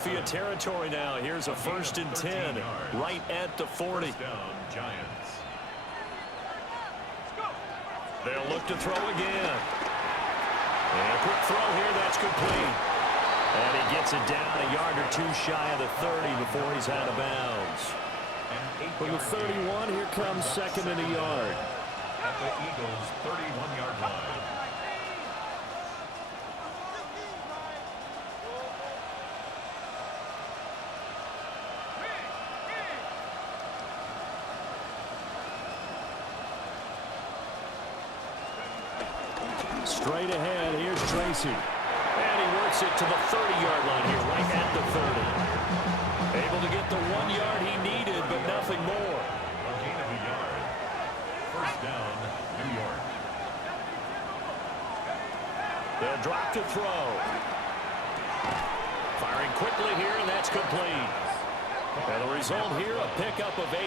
Philadelphia territory now. Here's a 1st and 10 right at the 40. Down, Giants. They'll look to throw again. And a quick throw here. That's complete. And he gets it down a yard or two shy of the 30 before he's out of bounds. From the 31, here comes 2nd and a yard. At the Eagles' 31-yard line. Straight ahead, here's Tracy. And he works it to the 30-yard line here, right at the 30. Able to get the 1 yard he needed, but nothing more. A gain of a yard. 1st down, New York. They'll drop to throw. Firing quickly here, and that's complete. And the result here, a pickup of 8.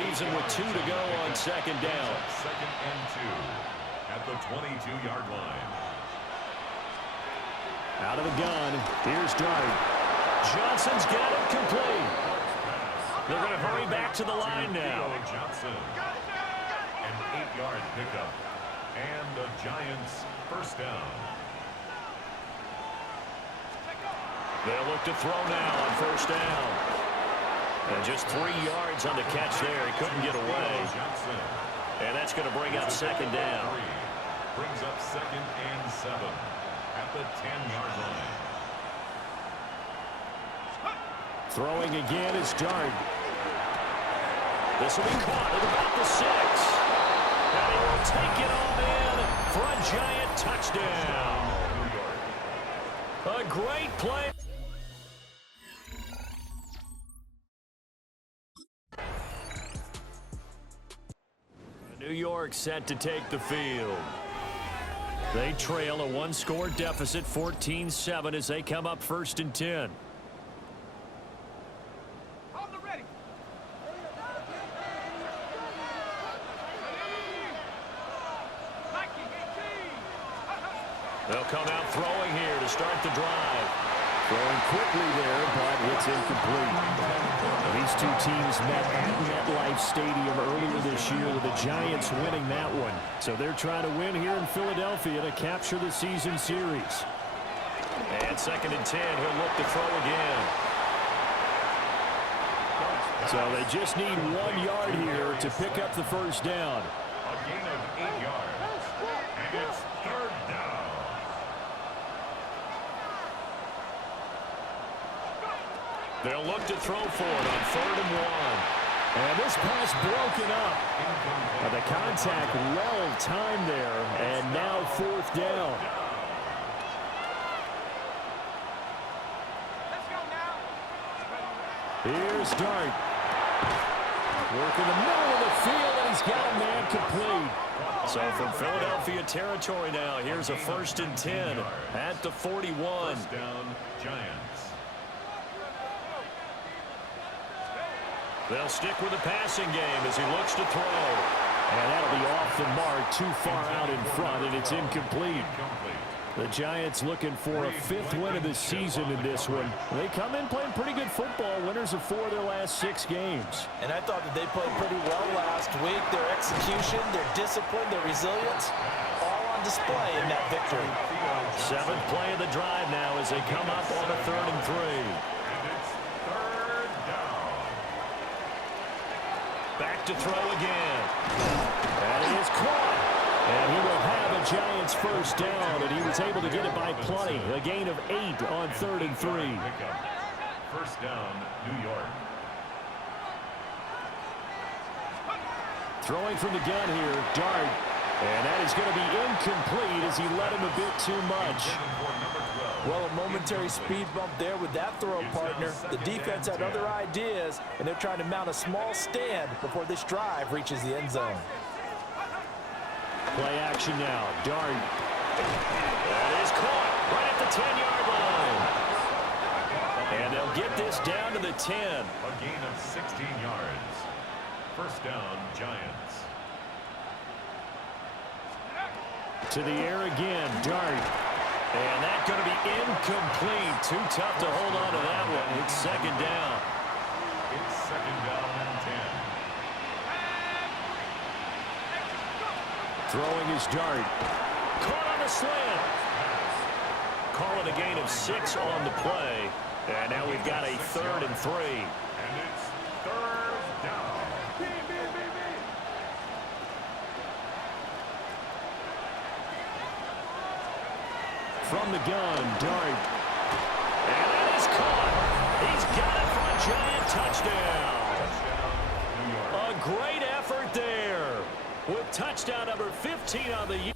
Leaves him with 2 to go on 2nd down. 2nd and 2. At the 22-yard line. Out of the gun. Here's Dart. Johnson's got it complete. They're going to hurry back to the line now. Johnson. An 8-yard pickup. And the Giants' 1st down. They'll look to throw now on 1st down. And just 3 yards on the catch there. He couldn't get away. And that's going to bring up 2nd down. Brings up 2nd and 7 at the 10-yard line. Throwing again is Dart. This will be caught at about the 6. And he will take it all in for a Giant touchdown. A great play. New York set to take the field. They trail a 1-score deficit, 14-7, as they come up 1st and 10. They'll come out throwing here to start the drive. Throwing quickly there, but it's incomplete. These two teams met at MetLife Stadium earlier this year with the Giants winning that one. So they're trying to win here in Philadelphia to capture the season series. And 2nd and 10, he'll look to throw again. So they just need 1 yard here to pick up the 1st down. A gain of 8 yards. And it's 3rd down. They'll look to throw for it on 3rd and 1. And this pass broken up. The contact well timed there, and now 4th down. Here's Dart. Working the middle of the field, and he's got a man complete. So from Philadelphia territory now, here's a 1st and 10 at the 41. 1st down, Giants. They'll stick with the passing game as he looks to throw. And that'll be off the mark, too far out in front, and it's incomplete. The Giants looking for a 5th win of the season in this one. They come in playing pretty good football, winners of 4 of their last 6 games. And I thought that they played pretty well last week. Their execution, their discipline, their resilience, all on display in that victory. 7th play of the drive now as they come up on a 3rd and 3. Back to throw again. And he is caught. And he will have a Giants 1st down, and he was able to get it by plenty. A gain of 8 on 3rd and 3. 1st down, New York. Throwing from the gun here, Dart. And that is going to be incomplete as he led him a bit too much. Well, a momentary speed bump there with that throw, partner. The defense had other ideas, and they're trying to mount a small stand before this drive reaches the end zone. Play action now. Dart. That is caught right at the 10-yard line. And they'll get this down to the 10. A gain of 16 yards. 1st down, Giants. To the air again, Dart. And that's going to be incomplete. Too tough to hold on to that one. It's second down. It's second down and 10. Throwing his dart. Caught on the slant. Call it a gain of 6 on the play. And now we've got a 3rd and 3. And it's third down. From the gun, dart. And that is caught. He's got it for a giant touchdown. A great effort there. With touchdown number 15 on the year.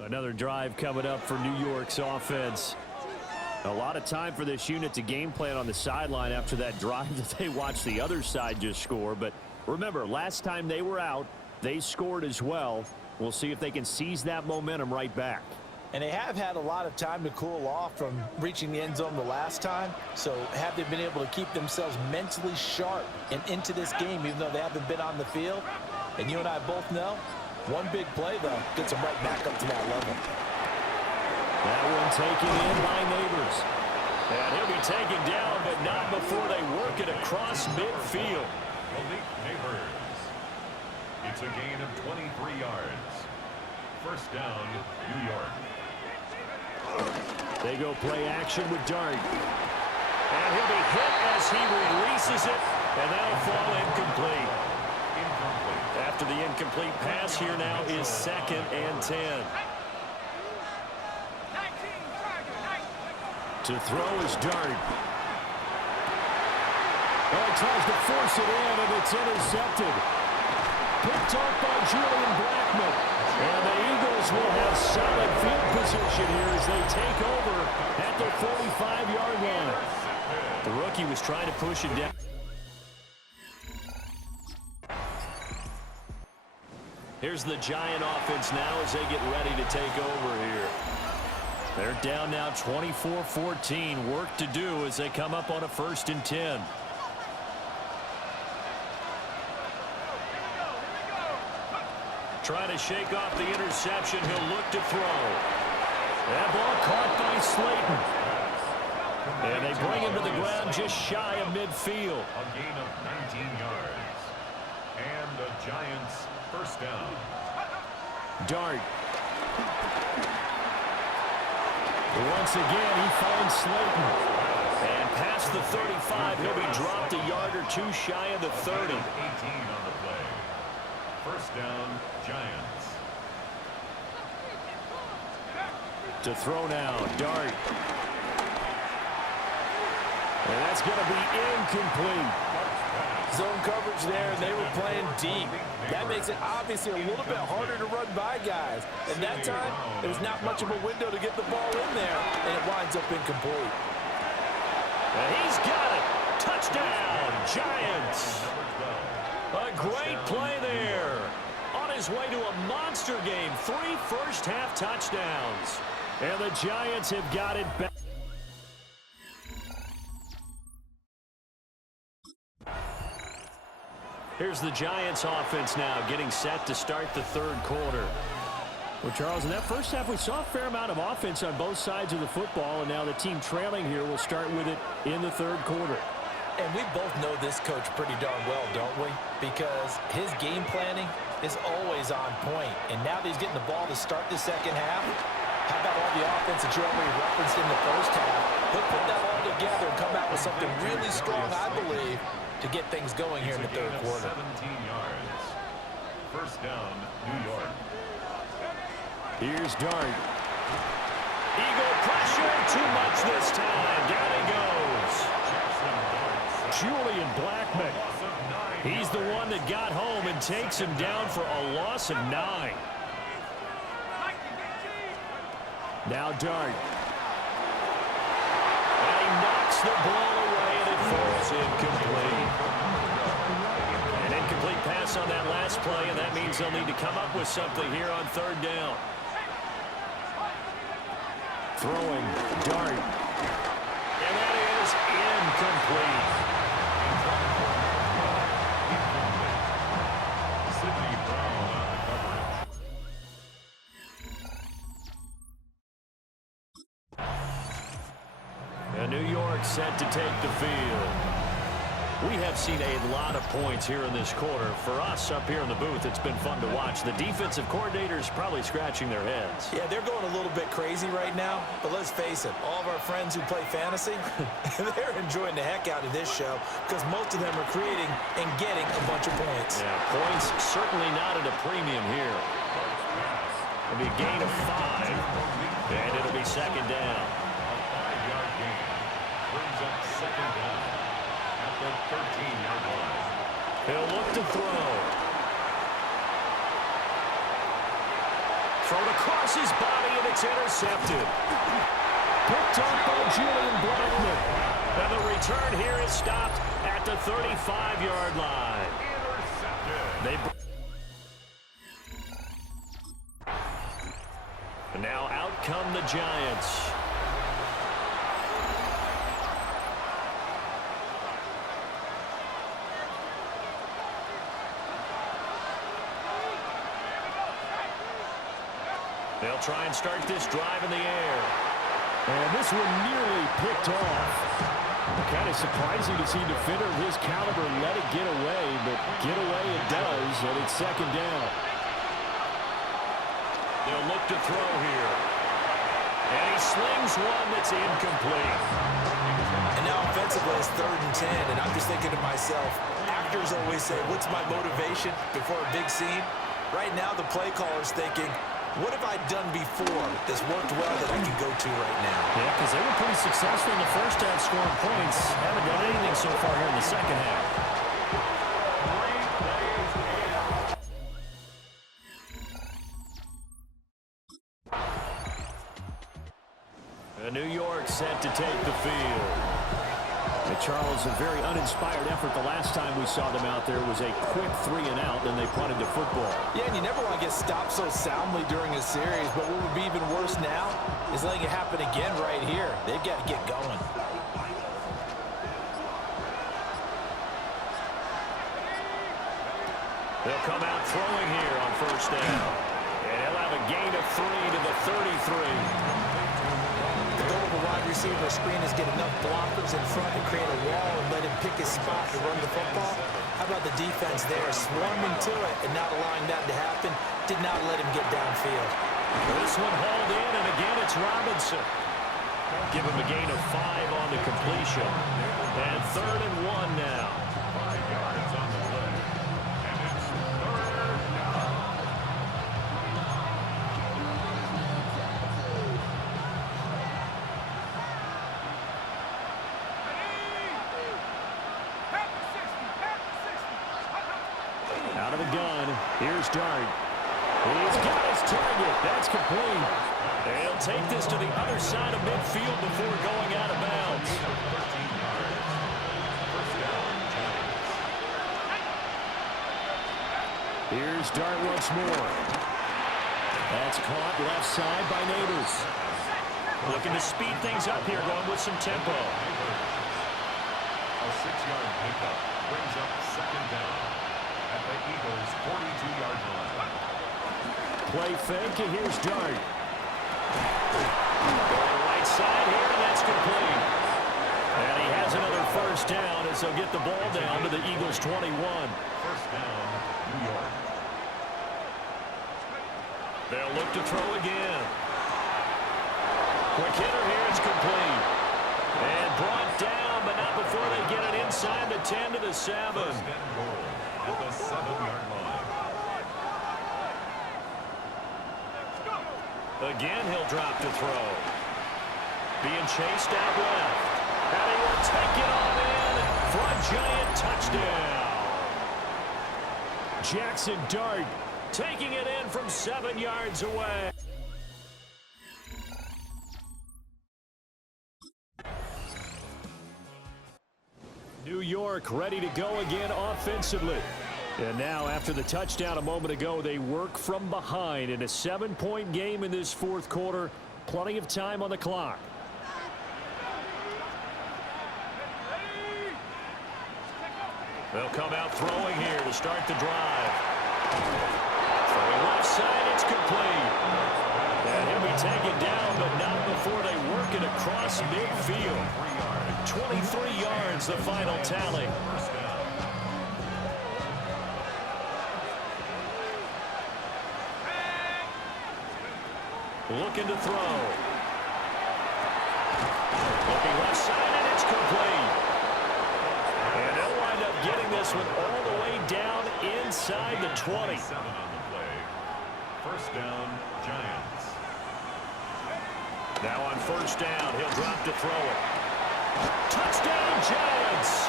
Another drive coming up for New York's offense. A lot of time for this unit to game plan on the sideline after that drive that they watched the other side just score. But remember, last time they were out, they scored as well. We'll see if they can seize that momentum right back. And they have had a lot of time to cool off from reaching the end zone the last time. So have they been able to keep themselves mentally sharp and into this game, even though they haven't been on the field? And you and I both know, one big play, though, gets them right back up to that level. That one taken in by Neighbors. And he'll be taken down, but not before they work it across midfield. Malik Neighbors. It's a gain of 23 yards. First down, New York. They go play action with Dart. And he'll be hit as he releases it, and that'll fall incomplete. After the incomplete pass, here now is 2nd and 10. To throw is Dart. Oh, he tries to force it in, and it's intercepted. Picked off by Julian Blackmon. And the Eagles will have solid field position here as they take over at their 45-yard line. The rookie was trying to push it down. Here's the Giant offense now as they get ready to take over here. They're down now 24-14. Work to do as they come up on a 1st and 10. Trying to shake off the interception. He'll look to throw. That ball caught by Slayton. And they bring him to the ground just shy of midfield. A gain of 19 yards. And the Giants' first down. Dart. Once again, he finds Slayton. And past the 35, he'll be dropped a yard or two shy of the 30. 18 on the play. First down, Giants. To throw now, Dart. And that's going to be incomplete. Zone coverage there, and they were playing deep. That makes it obviously a little bit harder to run by guys. And that time, there was not much of a window to get the ball in there, and it winds up incomplete. And he's got it. Touchdown, Giants. A great play there. On his way to a monster game. 3 first-half touchdowns. And the Giants have got it back. Here's the Giants offense now getting set to start the 3rd quarter. Well, Charles, in that first half, we saw a fair amount of offense on both sides of the football, and now the team trailing here will start with it in the 3rd quarter. And we both know this coach pretty darn well, don't we? Because his game planning is always on point. And now that he's getting the ball to start the 2nd half, how about all the offense that you already referenced in the first half? He'll put that all together and come out with something really strong, I believe, to get things going here in the 3rd quarter. 17 yards. First down, New York. Here's Dart. Eagle pressure, too much this time. Down he goes. Julian Blackmon. He's the one that got home and takes him down for a loss of 9. Now Dart. And he knocks the ball away, and it falls incomplete. An incomplete pass on that last play, and that means they'll need to come up with something here on 3rd down. Throwing, Dart. And that is incomplete. York set to take the field. We have seen a lot of points here in this quarter. For us up here in the booth, it's been fun to watch. The defensive coordinators probably scratching their heads. Yeah, they're going a little bit crazy right now, but let's face it, all of our friends who play fantasy, they're enjoying the heck out of this show because most of them are creating and getting a bunch of points. Yeah, points certainly not at a premium here. It'll be a gain of 5, and it'll be second down. A 5-yard gain brings up second down at the 13-yard line. He'll look to throw. Thrown across his body, and it's intercepted. Picked up by Julian Blackman. And the return here is stopped at the 35-yard line. Intercepted. And now out come the Giants. They'll try and start this drive in the air. And this one nearly picked off. Kind of surprising to see a defender of his caliber let it get away, but get away it does, and it's second down. They'll look to throw here. And he slings one that's incomplete. And now offensively it's 3rd and 10, and I'm just thinking to myself, actors always say, what's my motivation before a big scene? Right now the play caller's thinking, what have I done before that's worked well that I can go to right now? Yeah, because they were pretty successful in the first half scoring points. Haven't done anything so far here in the second half. New York set to take the field. And Charles, a very uninspired effort the last time we saw them out there was a quick 3 and out, then they punted to football. Yeah, and you never want to get stopped so soundly during a series, but what would be even worse now is letting it happen again right here. They've got to get going. They'll come out throwing here on first down. And he'll have a gain of 3 to the 33. The goal of a wide receiver screen is get enough blockers in front to create a wall and let him pick his spot to run the football. How about the defense there, swarming to it and not allowing that to happen? Did not let him get downfield. This one hauled in, and again it's Robinson. Give him a gain of 5 on the completion. And 3rd and 1 now. 5 yards on the play. And it's 3rd down. Out of the gun, here's Dart. He's got his target. That's complete. They'll take this to the other side of midfield before going out of bounds. 13 yards. First down, Giants. Here's Dart once more. That's caught left side by Neighbors. Looking to speed things up here, going with some tempo. A 6-yard pickup brings up second down at the Eagles' 42-yard line. Play fake, and here's Dart. Going right side here, and that's complete. And he has another first down as they'll get the ball down to the Eagles' 21. First down, New York. They'll look to throw again. Quick hitter here, it's complete. And brought down, but not before they get it inside the 10 to the 7. First and goal at the 7-yard line. Again, he'll drop to throw. Being chased out left. And he will take it on in for a Giant touchdown. Jackson Dart. Taking it in from 7 yards away. New York ready to go again offensively. And now, after the touchdown a moment ago, they work from behind in a 7-point game in this fourth quarter. Plenty of time on the clock. They'll come out throwing here to start the drive. Throwing left side, it's complete. And he'll be taken down, but not before they work it across midfield. 3 yards. 23 yards, the final tally. Looking to throw. Looking left side, and it's complete. And they'll wind up getting this one all the way down inside the 20. 7 on the play. First down, Giants. Now on first down, he'll drop to throw it. Touchdown, Giants!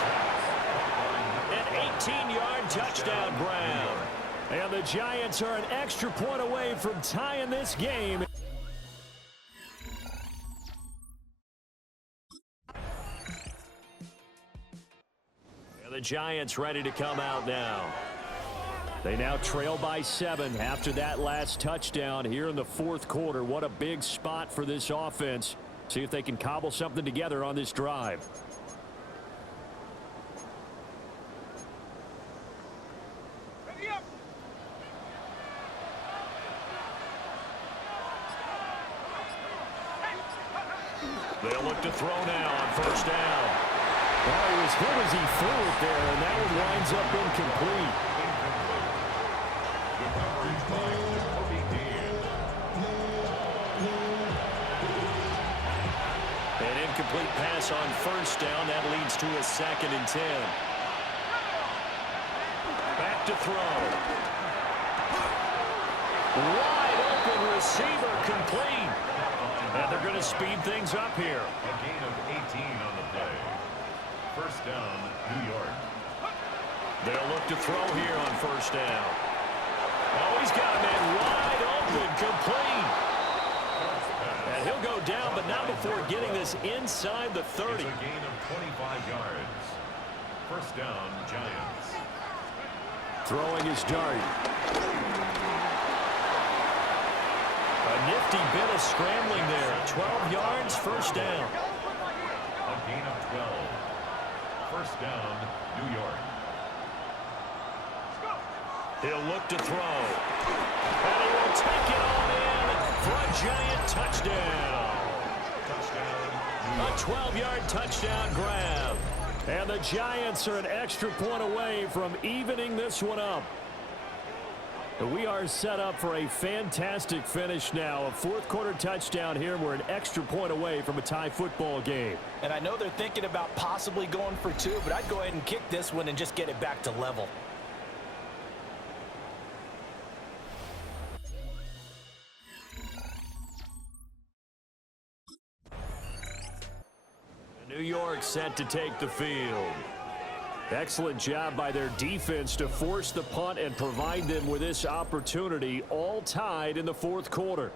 An 18-yard touchdown grab. And the Giants are an extra point away from tying this game. And the Giants ready to come out now. They now trail by 7 after that last touchdown here in the fourth quarter. What a big spot for this offense. See if they can cobble something together on this drive. They'll look to throw now on first down. Oh, he was hit as he threw it there, and that one winds up incomplete. The coverage by Jacoby Dean. An incomplete pass on first down. That leads to a 2nd and 10. Back to throw. Wide open receiver complete. And they're going to speed things up here. A gain of 18 on the play. First down, New York. They'll look to throw here on first down. Oh, he's got a man wide open, complete. And he'll go down, but not before getting this inside the 30. It's a gain of 25 yards. First down, Giants. Throwing his dart. A nifty bit of scrambling there. 12 yards, first down. A gain of 12. First down, New York. He'll look to throw. And he will take it on in for a giant touchdown. A 12-yard touchdown grab. And the Giants are an extra point away from evening this one up. We are set up for a fantastic finish now. A fourth quarter touchdown here. We're an extra point away from a tie football game. And I know they're thinking about possibly going for 2, but I'd go ahead and kick this one and just get it back to level. New York set to take the field. Excellent job by their defense to force the punt and provide them with this opportunity, all tied in the fourth quarter.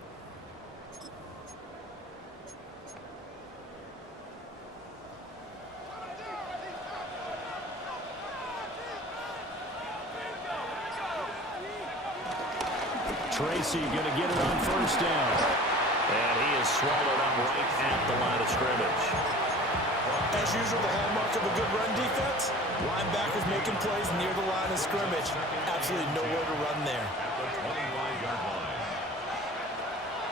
Tracy going to get it on first down. And he is swallowed up right at the line of scrimmage. As usual, the hallmark of a good run defense, linebackers making plays near the line of scrimmage. Absolutely nowhere to run there. At the 25-yard line.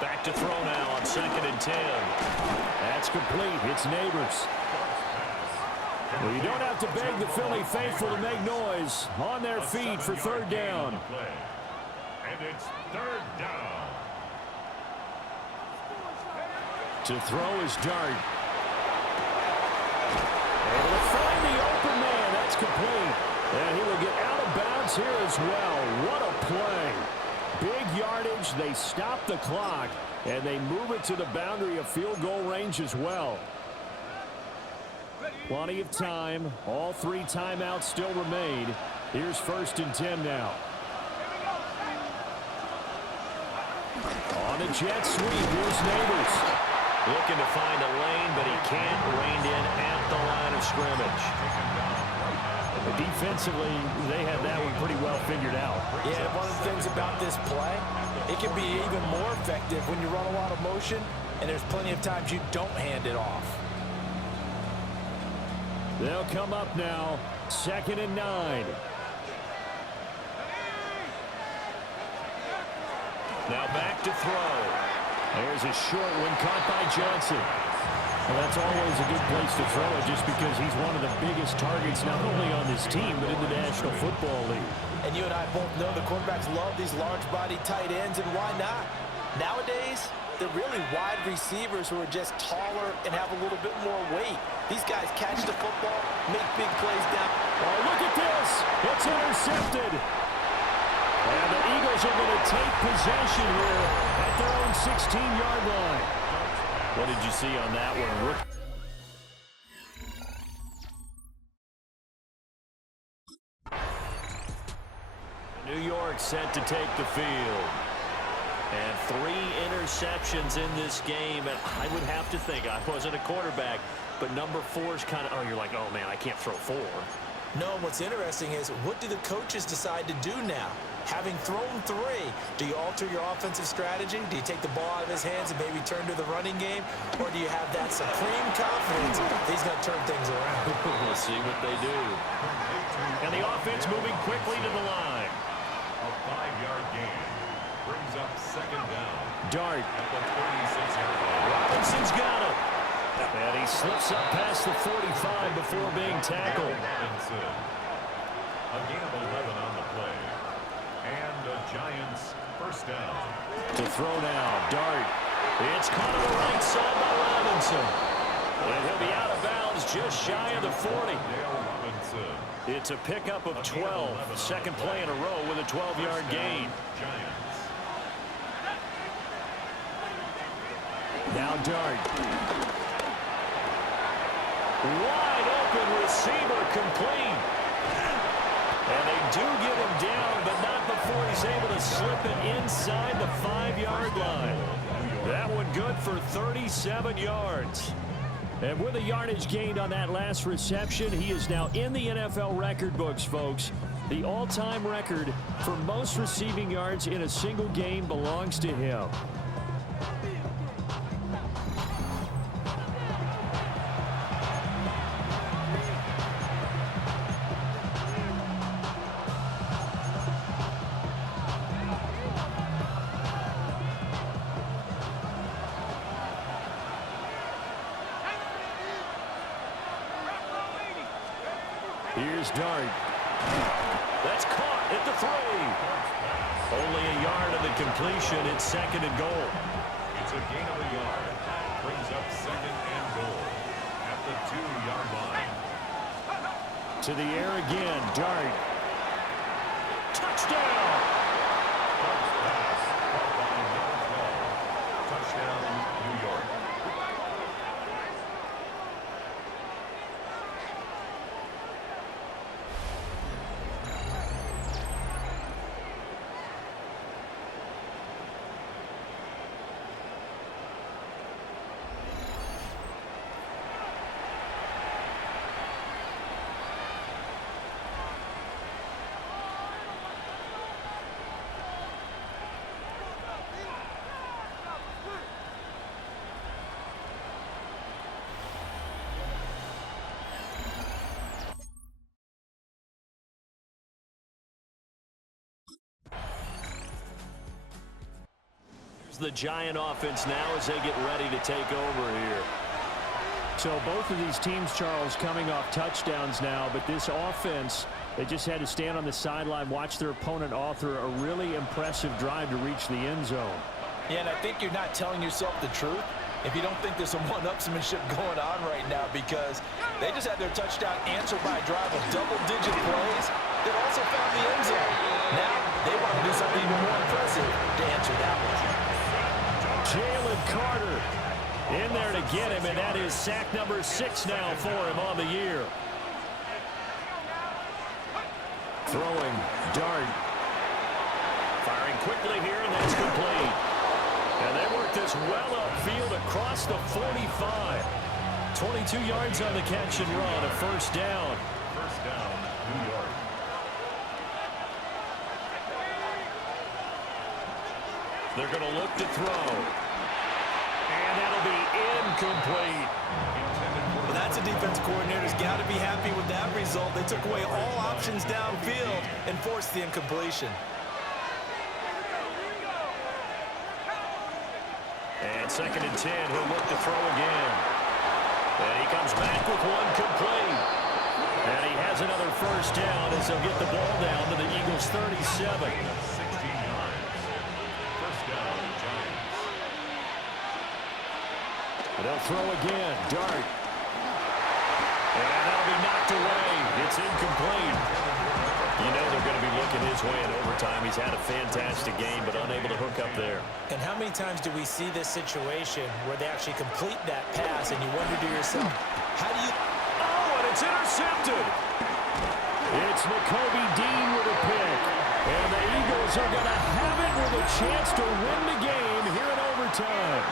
Back to throw now on 2nd and 10. That's complete. It's Neighbors. Well, you don't have to beg the Philly faithful to make noise. On their feet for third down. And it's third down. To throw his dart. Able to find the open man. That's complete. And he will get out of bounds here as well. What a play. Big yardage. They stop the clock. And they move it to the boundary of field goal range as well. Plenty of time. All 3 timeouts still remain. Here's 1st and 10 now. On the jet sweep, here's Neighbors. Looking to find a lane, but he can't rein in at the line of scrimmage. Defensively, they had that one pretty well figured out. Yeah, one of the things about this play, it can be even more effective when you run a lot of motion, and there's plenty of times you don't hand it off. They'll come up now, 2nd and 9. Now back to throw. There's a short one caught by Johnson. Well, that's always a good place to throw it just because he's one of the biggest targets not only on this team but in the National Football League. And you and I both know the quarterbacks love these large-body tight ends, and why not? Nowadays, they're really wide receivers who are just taller and have a little bit more weight. These guys catch the football, make big plays down. Oh, look at this. It's intercepted. And the Eagles are going to take possession here at their own 16-yard line. What did you see on that one? New York set to take the field. And 3 interceptions in this game. And I would have to think, I wasn't a quarterback, but number 4 is kind of, oh, you're like, oh, man, I can't throw 4. No, what's interesting is what do the coaches decide to do now? Having thrown 3, do you alter your offensive strategy? Do you take the ball out of his hands and maybe turn to the running game? Or do you have that supreme confidence that he's going to turn things around? We'll see what they do. And the offense moving quickly to the line. A 5-yard gain brings up second down. Dart. At the 36-yard line. Robinson's got him. And he slips up past the 45 before being tackled. Robinson. A gain of 11 on the play. And the Giants first down. To throw now, Dart. It's caught on the right side by Robinson. And he'll be out of bounds just shy of the 40. Robinson. It's a pickup of 12. Second play in a row with a 12-yard gain. Giants. Now Dart. Wide open receiver complete. And they do get him down, but not before he's able to slip it inside the 5-yard line. That one good for 37 yards. And with a yardage gained on that last reception, he is now in the NFL record books, folks. The all-time record for most receiving yards in a single game belongs to him. Here's Dart. That's caught at the 3. Only a yard of the completion. It's second and goal. It's a gain of a yard. Brings up second and goal at the 2-yard line. To the air again. Dart. Touchdown. Touchdown, New York. The Giant offense now as they get ready to take over here. So both of these teams, Charles, coming off touchdowns now, but this offense, they just had to stand on the sideline, watch their opponent author a really impressive drive to reach the end zone. Yeah, and I think you're not telling yourself the truth if you don't think there's some one-upsmanship going on right now, because they just had their touchdown answered by a drive of double-digit plays that also found the end zone. Now they want to do something even more impressive to answer that one. Jalen Carter in there to get him, and that is sack number 6 now for him on the year. Throwing, Dart. Firing quickly here, and that's complete. And they work this well upfield across the 45. 22 yards on the catch and run, a first down. First down, New York. They're going to look to throw. And that'll be incomplete. Well, that's a defense coordinator's got to be happy with that result. They took away all options downfield and forced the incompletion. And second and 10, he'll look to throw again. And he comes back with one complete. And he has another first down as he'll get the ball down to the Eagles' 37. 16 yards. First down, Giants. They'll throw again. Dart. And that'll be knocked away. It's incomplete. You know they're going to be looking his way in overtime. He's had a fantastic game, but unable to hook up there. And how many times do we see this situation where they actually complete that pass and you wonder to yourself, how do you... Oh, and it's intercepted. It's Nakobe Dean with a pick. And the Eagles are going to have it with a chance to win the game here in overtime.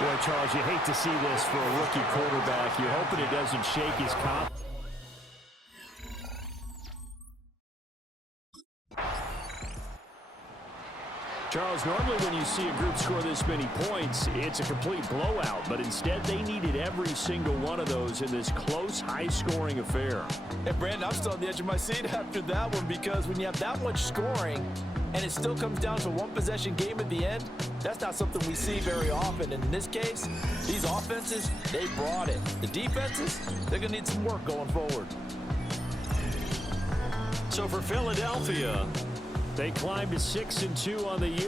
Boy, Charles, you hate to see this for a rookie quarterback. You're hoping it doesn't shake his confidence. Charles, normally when you see a group score this many points, it's a complete blowout. But instead, they needed every single one of those in this close, high-scoring affair. And, Brandon, I'm still on the edge of my seat after that one because when you have that much scoring and it still comes down to a one-possession game at the end, that's not something we see very often. And in this case, these offenses, they brought it. The defenses, they're going to need some work going forward. So for Philadelphia, they climbed to 6-2 on the year.